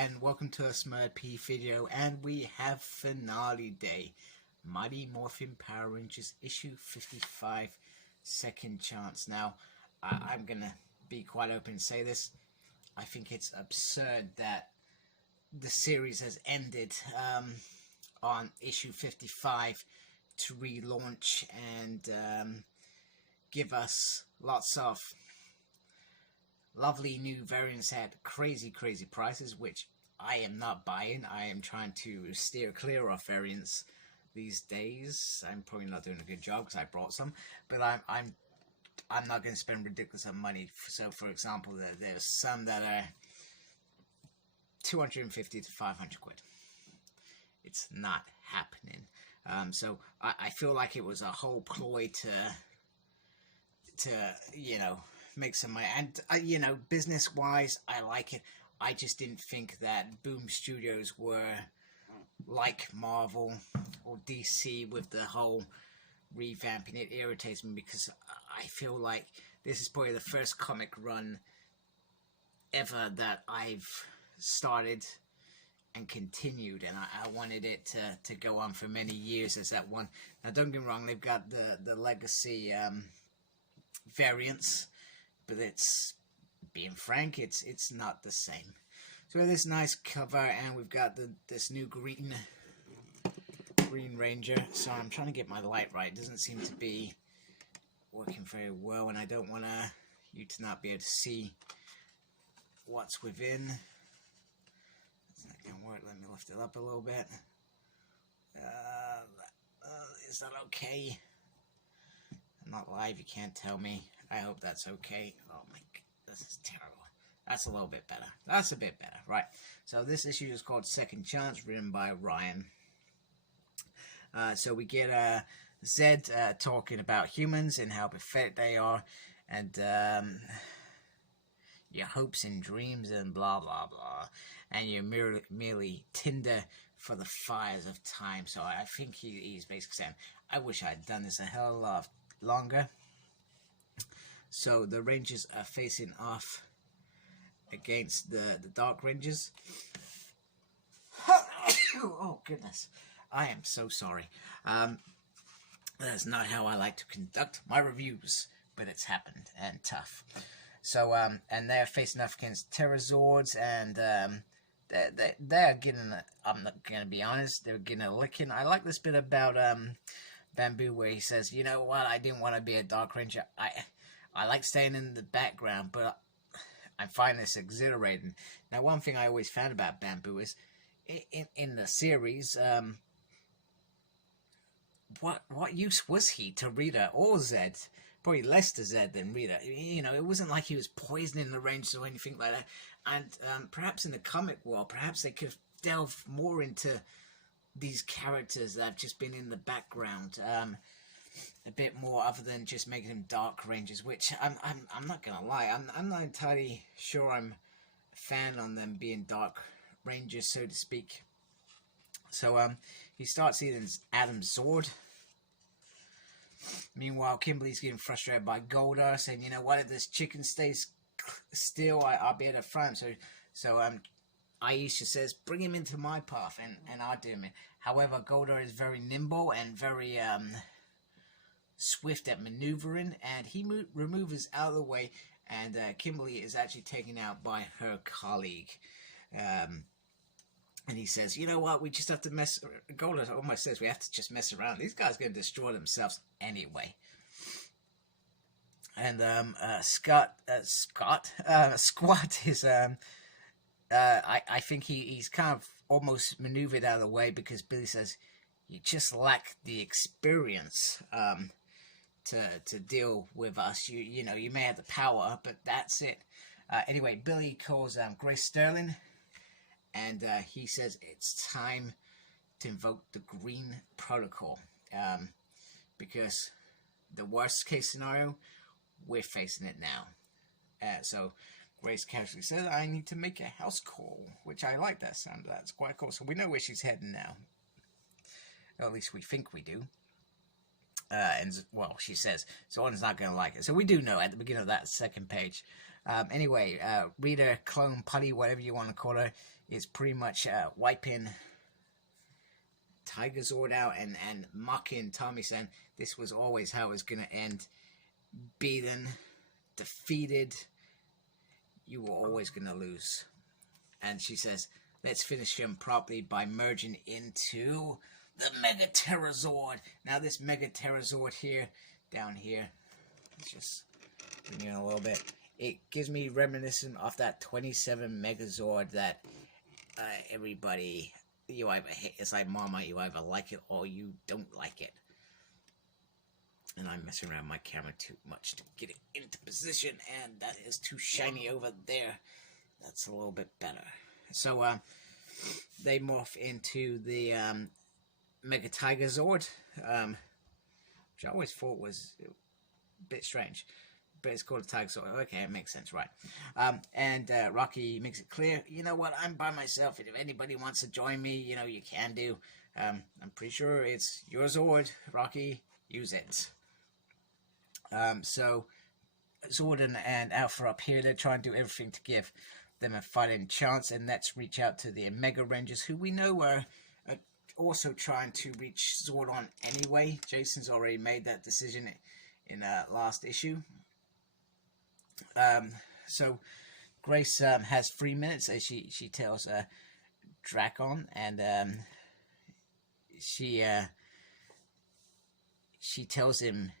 and welcome to a Smurd P video, and we have finale day. Mighty Morphin Power Rangers issue 55, second chance. Now, I'm gonna be quite open and say this. I think it's absurd that the series has ended on issue 55 to relaunch and give us lots of lovely new variants at crazy prices, which I am not buying. I am trying to steer clear of variants these days. I'm probably not doing a good job because I brought some, but I'm not going to spend ridiculous amount of money. So, for example, there's some that are 250 to 500 quid. It's not happening. So I feel like it was a whole ploy to you know, make some money. And you know, business wise, I like it. I just didn't think that Boom Studios were like Marvel or DC with the whole revamping. It irritates me because I feel like this is probably the first comic run ever that I've started and continued, and I wanted it to go on for many years as that one. Now, don't get me wrong, they've got the legacy variants, but it's, being frank, it's not the same. So we have this nice cover, and we've got this new Green Ranger. So I'm trying to get my light right. It doesn't seem to be working very well, and I don't want you to not be able to see what's within. It's not going to work. Let me lift it up a little bit. Is that okay? I'm not live, you can't tell me. I hope that's okay. Oh my god, this is terrible. That's a little bit better. That's a bit better. Right. So this issue is called Second Chance, written by Ryan. So we get Zed talking about humans and how pathetic they are, and your hopes and dreams and blah blah blah, and you're merely tinder for the fires of time. So I think he's basically saying, I wish I'd done this a hell of a lot longer. So the Rangers are facing off against the Dark Rangers. Oh goodness, I am so sorry. That's not how I like to conduct my reviews, but it's happened, and tough. So and they're facing off against Pterazords, and they're getting, I'm not gonna be honest, they're getting a licking. I like this bit about Bamboo where he says, you know what, I didn't want to be a Dark Ranger. I like staying in the background, but I find this exhilarating. Now, one thing I always found about Bamboo is, in the series, what use was he to Rita or Zed? Probably less to Zed than Rita. You know, it wasn't like he was poisoning the Rangers or anything like that. And perhaps in the comic world, perhaps they could have delved more into these characters that have just been in the background a bit more, other than just making them Dark Rangers, which I'm not gonna lie, I'm not entirely sure I'm a fan on them being Dark Rangers, so to speak. So he starts eating Adam's sword. Meanwhile, Kimberly's getting frustrated by Goldar, saying, you know what, if this chicken stays still, I'll be able to find him. So Aisha says, bring him into my path, and I'll do him. However, Goldar is very nimble and very swift at maneuvering, and he removes out of the way, and Kimberly is actually taken out by her colleague. And he says, you know what, we just have to mess... Goldar almost says we have to just mess around. These guys are going to destroy themselves anyway. And Squat is... I think he's kind of almost maneuvered out of the way, because Billy says, you just lack the experience to deal with us. You know, you may have the power, but that's it. Anyway, Billy calls Grace Sterling, and he says it's time to invoke the Green Protocol, because the worst case scenario, we're facing it now. So Grace casually says, I need to make a house call, which I like that sound. That's quite cool. So we know where she's heading now. Or at least we think we do. And well, she says Zordon's not going to like it. So we do know at the beginning of that second page. Anyway, Rita, clone, Putty, whatever you want to call her, is pretty much wiping Tiger Zord out and mocking Tommy, saying this was always how it was going to end. Beaten, defeated, you were always going to lose. And she says, let's finish him properly by merging into the Mega Terrazord. Now this Mega Terrazord here, down here, let's just bring it in a little bit. It gives me reminiscent of that 27 Megazord that everybody, you either hate. It's like Mama, you either like it or you don't like it. And I'm messing around my camera too much to get it into position, and that is too shiny over there. That's a little bit better. So they morph into the Mega Tiger Zord, which I always thought was a bit strange. But it's called a Tiger Zord. Okay, it makes sense, right? And Rocky makes it clear, you know what, I'm by myself. If anybody wants to join me, you know, you can do. I'm pretty sure it's your Zord, Rocky. Use it. So Zordon and Alpha up here, they're trying to do everything to give them a fighting chance. And let's reach out to the Omega Rangers, who we know are also trying to reach Zordon anyway. Jason's already made that decision in last issue. So Grace has 3 minutes, as she tells Dracon, and she tells him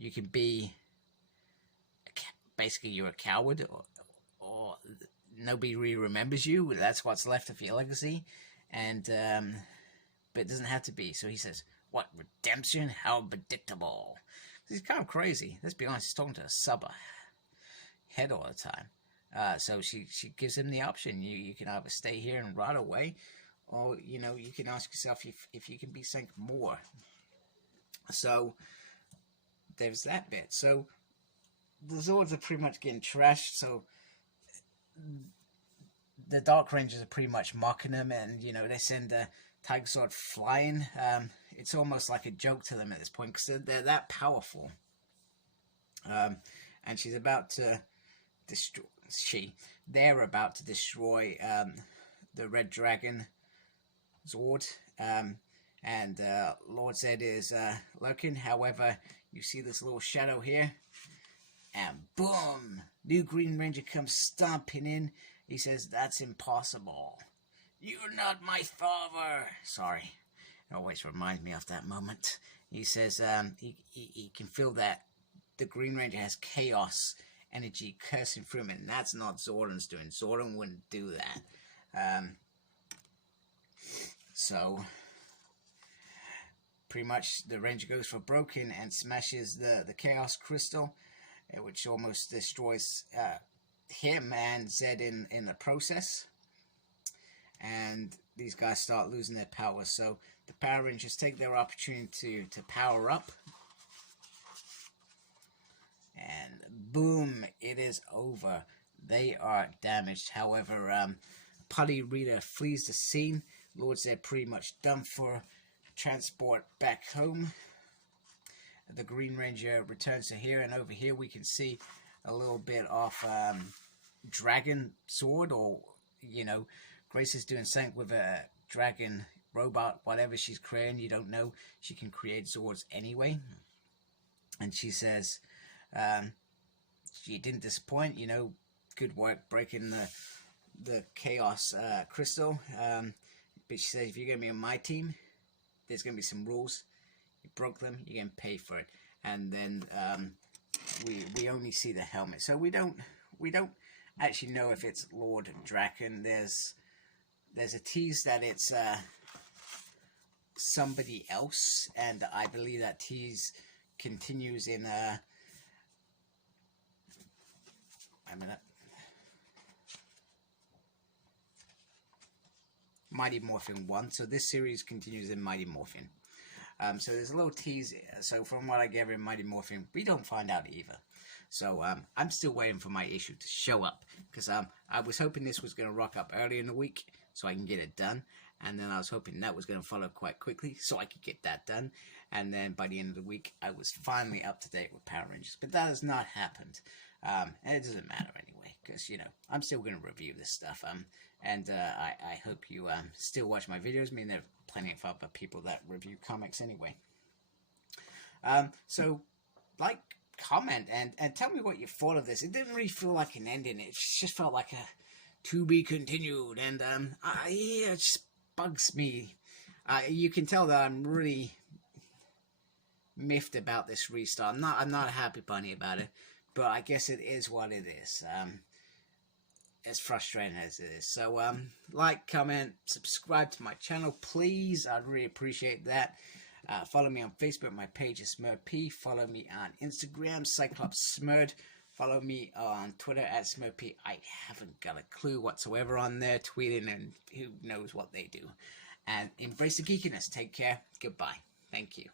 you can be basically you're a coward, or nobody really remembers you. That's what's left of your legacy, and but it doesn't have to be. So he says, "What redemption? How predictable." He's kind of crazy. Let's be honest. He's talking to a subber head all the time. So she gives him the option. You can either stay here and rot away, or you know you can ask yourself if you can be sent more. So there's that bit. So the Zords are pretty much getting trashed. So the Dark Rangers are pretty much mocking them, and you know they send the Tiger Zord flying. It's almost like a joke to them at this point because they're that powerful. And she's about to destroy. They're about to destroy the Red Dragon Zord, and Lord Zed is lurking. However, you see this little shadow here, and boom! New Green Ranger comes stomping in. He says, "That's impossible. You're not my father." Sorry, it always reminds me of that moment. He says he can feel that the Green Ranger has chaos energy cursing through him, and that's not Zordon's doing. Zordon wouldn't do that. So pretty much the Ranger goes for broken and smashes the Chaos Crystal, which almost destroys him and Zed in the process. And these guys start losing their power. So the Power Rangers take their opportunity to power up. And boom, it is over. They are damaged. However, Putty Rita flees the scene. Lord Zed pretty much done for. Transport back home. The Green Ranger returns to here, and over here we can see a little bit of Dragon Sword, or you know, Grace is doing something with a dragon robot, whatever she's creating. You don't know. She can create Zords anyway. And she says, she didn't disappoint. You know, good work breaking the Chaos Crystal. But she says, if you're going to be on my team, there's going to be some rules. You broke them, you're going to pay for it. And then we only see the helmet. So we don't actually know if it's Lord Draken. There's a tease that it's somebody else, and I believe that tease continues in Mighty Morphin 1. So this series continues in Mighty Morphin. So there's a little tease. So from what I gather in Mighty Morphin, we don't find out either. So I'm still waiting for my issue to show up, because I was hoping this was going to rock up early in the week so I can get it done. and then I was hoping that was going to follow quite quickly so I could get that done, and then by the end of the week I was finally up to date with Power Rangers. But that has not happened, and it doesn't matter anyway, because I'm still going to review this stuff, and I hope you still watch my videos. I mean, there are plenty of other people that review comics anyway. So like, comment, and tell me what you thought of this. It didn't really feel like an ending. It just felt like a to be continued, and yeah, it just bugs me. You can tell that I'm really miffed about this restart. I'm not a happy bunny about it, but I guess it is what it is. As frustrating as it is. So like, comment, subscribe to my channel, please. I'd really appreciate that. Follow me on Facebook. My page is SmurP. Follow me on Instagram, Cyclops Smurd. Follow me on Twitter at SmurP. I haven't got a clue whatsoever on there, tweeting, and who knows what they do. And embrace the geekiness. Take care. Goodbye. Thank you.